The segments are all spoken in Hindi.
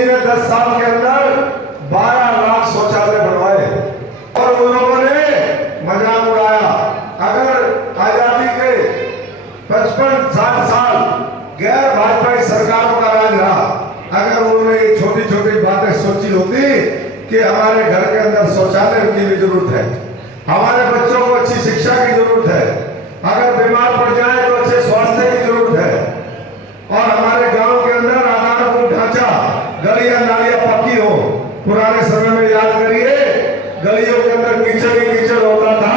जी ने 10 साल के अंदर 12 लाख शौचालय बनवाए और उन लोगों ने मजाक उड़ाया। अगर आजादी के 55-60 साल गैर भाजपाई सरकारों का राज रहा, अगर उन्होंने ये छोटी छोटी बातें सोची होती कि हमारे घर के अंदर शौचालय की भी जरूरत है, हमारे बच्चों को अच्छी शिक्षा की जरूरत है, अगर बीमार पड़ जाए तो अच्छे स्वास्थ्य की जरूरत है, और हमारे गांव के अंदर आधारभूत ढांचा गलियां नालियां पक्की हो। पुराने समय में याद करिए, गलियों के अंदर कीचड़ ही कीचड़ होता था,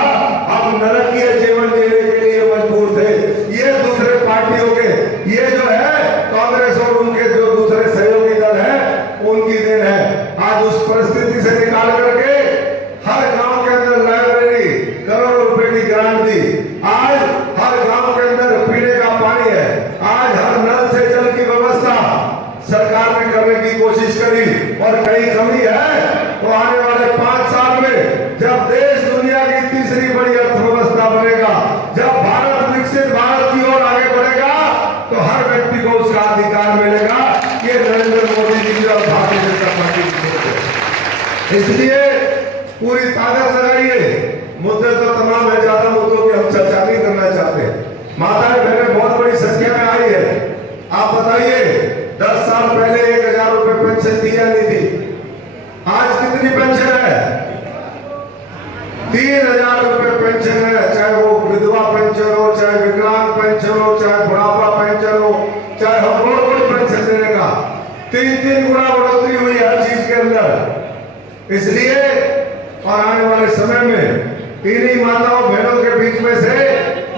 अब नरकीय जीवन जीने के लिए मजबूर थे। ये दूसरे पार्टियों के, ये जो है कांग्रेस और उनके जो दूसरे सहयोगी दल है, उनकी देन है। आज उस परिस्थिति से निकाल करके हर गांव के अंदर लाइब्रेरी, करोड़ों रुपए की ग्रांट दी। आज हर गांव के अंदर पीने का पानी है। आज हर नल से जल की व्यवस्था सरकार ने करने की कोशिश करी, और कहीं कमी है तो आने वाले 5 साल में जब देश दुनिया की तीसरी बड़ी अर्थव्यवस्था बनेगा, जब भारत विकसित भारत की ओर आगे बढ़ेगा, तो हर व्यक्ति को उसका अधिकार मिलेगा। ये नरेंद्र मोदी जी की और भारतीय जनता पार्टी की सोच है। इसलिए पूरी ताकत लगाइए। मुद्दे तो तमाम है, ज्यादा मुद्दों की हम चर्चा नहीं करना चाहते। माताएं बहनें बहुत बड़ी संख्या में आई है। आप बताइए, 10 साल पहले 1000 रुपए पेंशन दिया नहीं थी, आज कितनी पेंशन है? 3000 रुपए पेंशन है। चाहे वो विधवा पेंशन हो, चाहे विकलांग पेंशन हो, चाहे बुढ़ापा पेंशन हो, चाहे हम और कोई पेंशन देने का 3-3 गुना बढ़ोतरी हुई हर चीज के अंदर। इसलिए और आने वाले समय में इन्हीं माताओं बहनों के बीच में से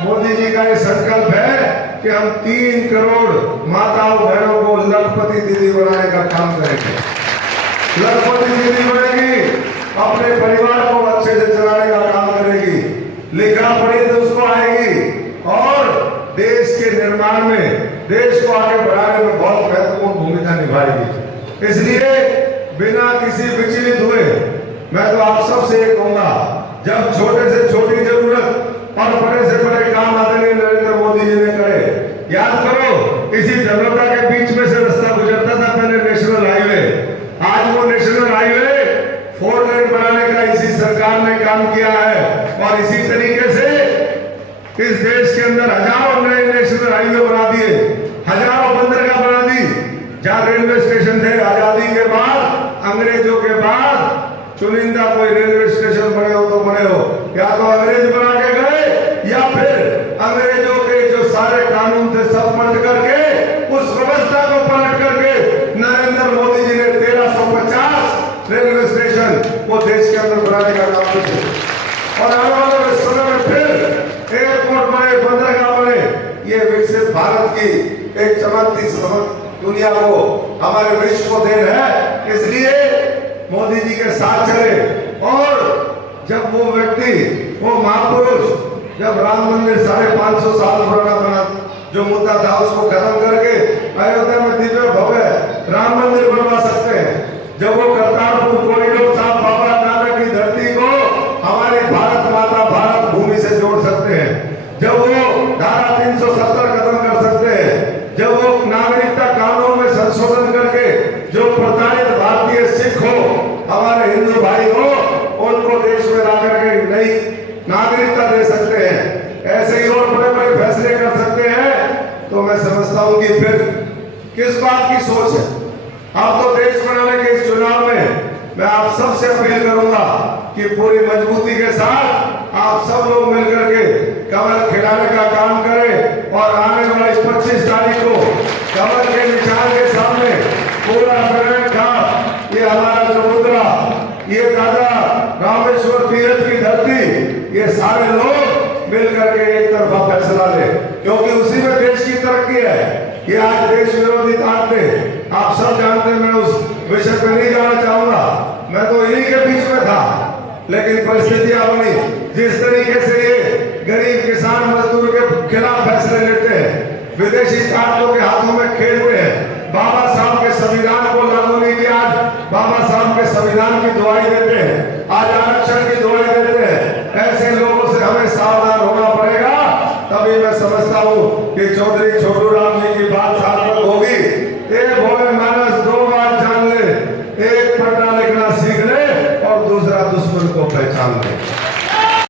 मोदी जी का ये संकल्प है कि हम 3 करोड़ माताओं बहनों को लखपति दीदी बनाने का काम करेंगे। लखपति दीदी बनेगी, अपने परिवार को अच्छे से चलाने का काम करेगी, लिखा पढ़ी तो उसको आएगी, और देश के निर्माण में, देश को आगे बढ़ाने में बहुत महत्वपूर्ण भूमिका निभाएगी। इसलिए बिना किसी विचलित हुए मैं तो आप सबसे ये कहूंगा, जब छोटे से छोटी जरूरत और बड़े से बड़े काम आदरणीय नरेंद्र मोदी जी ने करे। याद करो, इसी जगरता के बीच में से रास्ता गुजरता था पहले नेशनल हाईवे। आज वो नेशनल हाईवे 4 लेन बनाने का इसी सरकार ने काम किया है, और इसी तरीके से इस देश के अंदर हजारों नए नेशनल हाईवे बना दिए, हजारों बंदरगाह बना दी। जहाँ रेलवे स्टेशन थे आजादी के बाद, अंग्रेजों के बाद, चुनिंदा कोई रेलवे स्टेशन बने हो तो बने हो, या तो अंग्रेज बना के गए, या फिर अंग्रेजों के जो सारे कानून थे सब पलट करके, उस व्यवस्था को पलट करके नरेंद्र मोदी जी ने 1350 रेलवे स्टेशन वो देश के अंदर बनाने का काम किया। और आने वाले समय में फिर एयरपोर्ट बने, बंदरगाह बने। ये विकसित भारत की एक चमकती दुनिया को, हमारे विश्व को देन है। इसलिए मोदी जी के साथ चले, और जब वो व्यक्ति, वो महापुरुष, जब राम मंदिर 550 साल पुराना बना, जो मुद्दा था उसको खत्म करके अयोध्या में दिव्य भव्य राम मंदिर बनवा सकते हैं, जब वो करतारपुर कॉरिडोर साहब बाबा नानक की धरती को हमारी भारत माता भारत भूमि से जोड़ सकते हैं, जब वो धारा 370 खत्म कर सकते हैं, जब वो नागरिकता कानून में संशोधन करके जो प्रताड़ित भारतीय सिख हो, हमारे हिंदू भाई हो, उनको देश में ला करके नई नागरिकता दे सकते हैं, ऐसे ही और बड़े बड़े फैसले कर सकते हैं। तो मैं समझता हूं कि फिर किस बात की सोच है। अब तो देश बनाने के इस चुनाव में मैं आप सबसे अपील करूंगा कि पूरी मजबूती के साथ आप सब लोग मिलकर के कमल खिलाने का काम करें, और आने वाली 25 तारीख को कमल के निशान के सामने पूरा पेमेंट का ये हमारा चबूतरा, ये दादा रामेश्वर तीर्थ की धरती, ये सारे लोग मिलकर के एक तरफा फैसला ले, क्योंकि उसी में देश की तरक्की है। ये आज देश विरोधी ताकतें, आप सब जानते हैं, मैं उस विषय पर नहीं जाना चाहूंगा, मैं तो इन्हीं के बीच में था, लेकिन परिस्थितियां बनी जिस तरीके से ये गरीब किसान मजदूर के खिलाफ फैसले लेते हैं, विदेशी ताकतों के हाथों में खेलते हैं, बाबा साहब के संविधान को लागू नहीं किया, आज बाबा साहब के संविधान की दुआई देते हैं, आज आरक्षण की दुआई देते हैं। ऐसे लोगों से हमें सावधान होना पड़ेगा। तभी मैं समझता हूँ कि चौधरी छोटू राम जी की बात सार्थक होगी। एक भोले मानस 2 बार जान ले, पहचान लें।